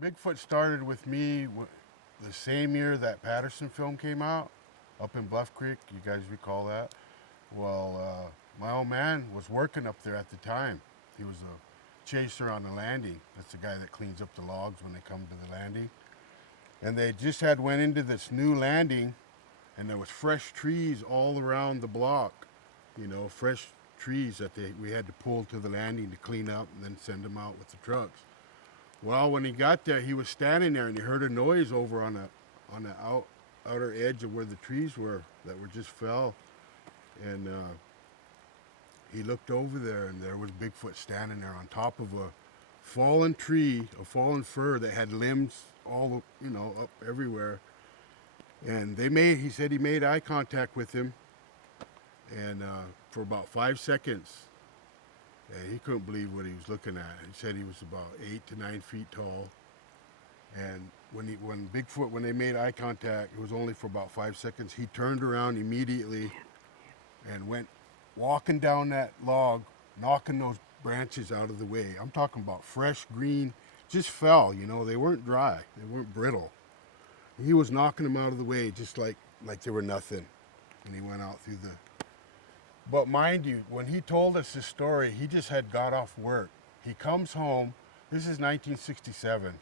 Bigfoot started with me the same year that Patterson film came out up in Bluff Creek. You guys recall that? Well, my old man was working up there at the time. He was a chaser on the landing. That's the guy that cleans up the logs when they come to the landing. And they just had went into this new landing, and there was fresh trees all around the block. You know, fresh trees that we had to pull to the landing to clean up and then send them out with the trucks. Well, when he got there, he was standing there and he heard a noise over on the outer edge of where the trees were that were just fell. And he looked over there, and there was Bigfoot standing there on top of a fallen tree, a fallen fir that had limbs all, up everywhere. And he said he made eye contact with him, and for about 5 seconds, and he couldn't believe what he was looking at. He said he was about 8 to 9 feet tall. And when they made eye contact, it was only for about 5 seconds. He turned around immediately and went walking down that log, knocking those branches out of the way. I'm talking about fresh green, just fell, they weren't dry, they weren't brittle. He was knocking them out of the way just like they were nothing. And he went out through the... But mind you, when he told us this story, he just had got off work. He comes home, this is 1967.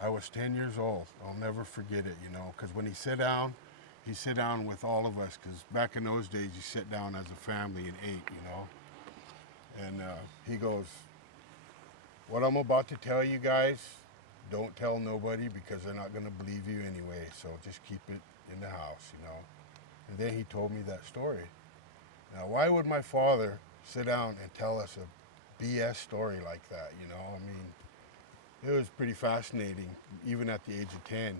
I was 10 years old. I'll never forget it, because when he sit down with all of us, because back in those days, you sit down as a family and ate, And he goes, what I'm about to tell you guys, don't tell nobody because they're not going to believe you anyway, so just keep it in the house, And then he told me that story. Now, why would my father sit down and tell us a BS story like that, It was pretty fascinating, even at the age of 10,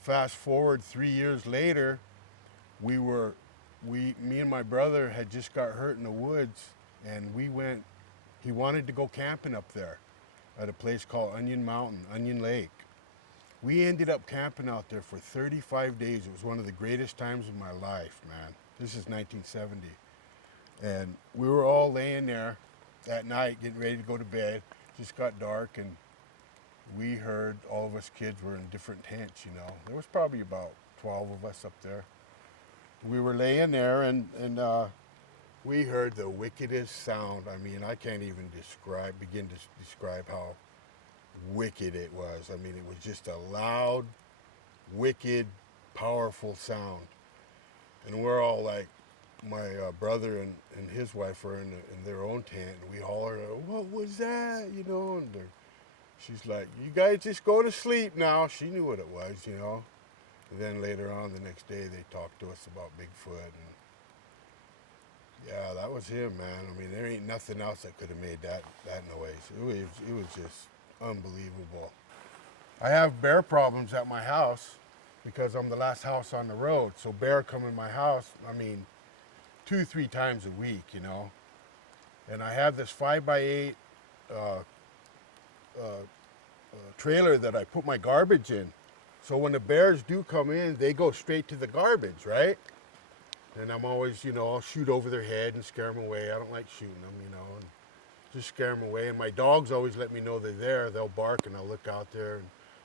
Fast forward 3 years later, me and my brother had just got hurt in the woods, and he wanted to go camping up there at a place called Onion Lake. We ended up camping out there for 35 days. It was one of the greatest times of my life, man. This is 1970. And we were all laying there that night, getting ready to go to bed. Just got dark, and we heard, all of us kids were in different tents, There was probably about 12 of us up there. We were laying there, and we heard the wickedest sound. I mean, I can't even begin to describe how wicked it was. I mean, it was just a loud, wicked, powerful sound. And we're all like, my brother and his wife were in their own tent, and we hollered, what was that, And she's like, you guys just go to sleep now. She knew what it was, And then later on the next day, they talked to us about Bigfoot. And yeah, that was him, man. I mean, there ain't nothing else that could have made that noise. It was just unbelievable. I have bear problems at my house because I'm the last house on the road. So bear come in my house, 2-3 times a week, And I have this 5x8 trailer that I put my garbage in. So when the bears do come in, they go straight to the garbage, right? And I'm always, I'll shoot over their head and scare them away. I don't like shooting them, and just scare them away. And my dogs always let me know they're there. They'll bark, and I'll look out there. And,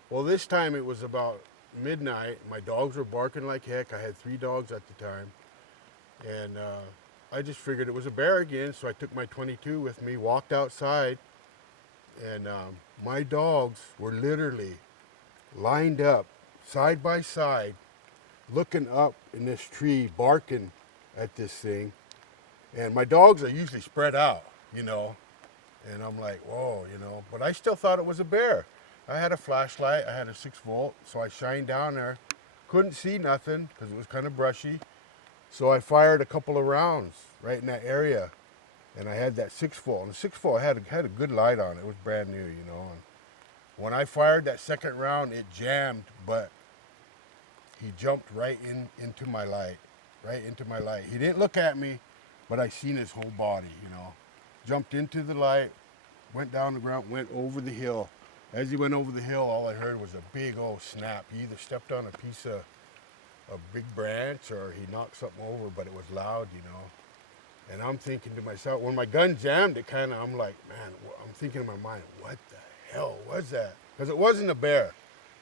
well, this time it was about midnight. My dogs were barking like heck. I had 3 dogs at the time. And I just figured it was a bear again, so I took my .22 with me, walked outside, and my dogs were literally lined up, side by side, looking up in this tree, barking at this thing. And my dogs are usually spread out, and I'm like, whoa, but I still thought it was a bear. I had a flashlight, I had a 6-volt, so I shined down there, couldn't see nothing because it was kind of brushy. So I fired a couple of rounds right in that area, and I had that 6-volt. And the 6-volt had a good light on it. It was brand new, And when I fired that second round, it jammed, but he jumped right into my light, He didn't look at me, but I seen his whole body, Jumped into the light, went down the ground, went over the hill. As he went over the hill, all I heard was a big old snap. He either stepped on a piece of a big branch or he knocked something over, but it was loud, And I'm thinking to myself, when my gun jammed, I'm like, man, I'm thinking in my mind, what the hell was that? Because it wasn't a bear.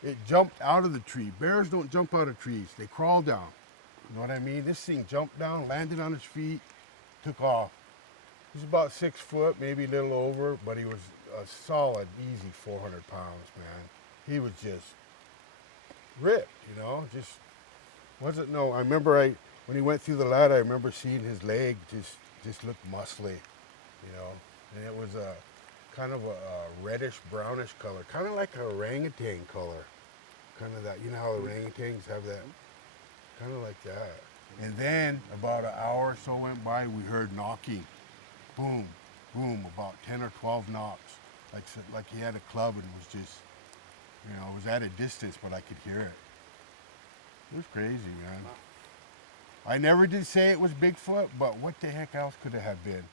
It jumped out of the tree. Bears don't jump out of trees. They crawl down. You know what I mean? This thing jumped down, landed on his feet, took off. He's about 6 foot, maybe a little over, but he was a solid, easy 400 pounds, man. He was just ripped, you know, just wasn't no. I remember when he went through the ladder, I remember seeing his leg just looked muscly, you know, and it was a kind of a reddish brownish color, kind of like a orangutan color, kind of that. You know how orangutans have that, kind of like that. And then about an hour or so went by, we heard knocking, boom, boom, about 10 or 12 knocks, like he had a club and was just, you know, it was at a distance, but I could hear it. It was crazy, man. I never did say it was Bigfoot, but what the heck else could it have been?